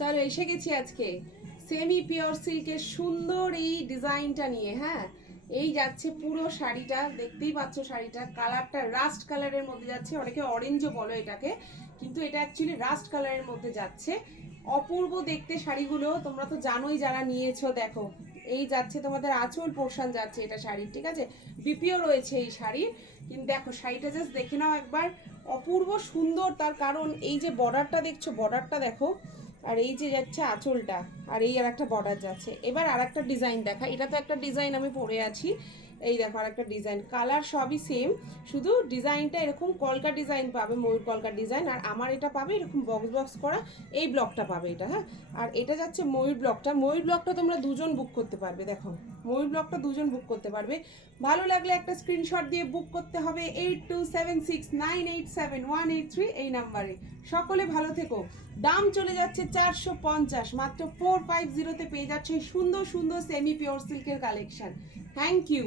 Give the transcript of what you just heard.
চলো এসে গেছি আজকে সেমি পিওর সিল্কের সুন্দর এই ডিজাইনটা নিয়ে। হ্যাঁ, এই যাচ্ছে পুরো শাড়িটা, দেখতেই পাচ্ছ শাড়িটা কালারটা রাস্ট কালারের মধ্যে যাচ্ছে, অনেকে অরেঞ্জও বলো এটাকে, কিন্তু এটা অ্যাকচুয়ালি রাস্ট কালারের মধ্যে যাচ্ছে। অপূর্ব দেখতে শাড়িগুলো, তোমরা তো জানোই যারা নিয়েছো। দেখো এই যাচ্ছে তোমাদের আঁচল পোর্শন যাচ্ছে এটা শাড়ির, ঠিক আছে, বিপিও রয়েছে এই শাড়ির। কিন্তু দেখো শাড়িটা জাস্ট দেখে নাও একবার, অপূর্ব সুন্দর। তার কারণ এই যে বর্ডারটা দেখছো, বর্ডারটা দেখো, আর এই যে যাচ্ছে আঁচলটা, আর এই আর একটা বর্ডার যাচ্ছে। এবার আর একটা ডিজাইন দেখা, এটা তো একটা ডিজাইন আমি পরে আছি, এই দেখো আর একটা ডিজাইন, কালার সবই সেম, শুধু ডিজাইনটা এরকম কলকা ডিজাইন পাবে, ময়ূর কলকা ডিজাইন। আর আমার এটা পাবে এরকম বক্স বক্স করা, এই ব্লকটা পাবে এটা। হ্যাঁ, আর এটা যাচ্ছে ময়ূর ব্লকটা। ময়ূর ব্লকটা তোমরা দুজন বুক করতে পারবে, দেখো ময়ূর ব্লকটা দুজন বুক করতে পারবে। ভালো লাগলে একটা স্ক্রিনশট দিয়ে বুক করতে হবে 8276987183 এই নাম্বারে। সকলে ভালো থেকো। দাম চলে যাচ্ছে 450, মাত্র 450-তে পেয়ে যাচ্ছে সুন্দর সুন্দর সেমি পিওর সিল্কের কালেকশন। Thank you.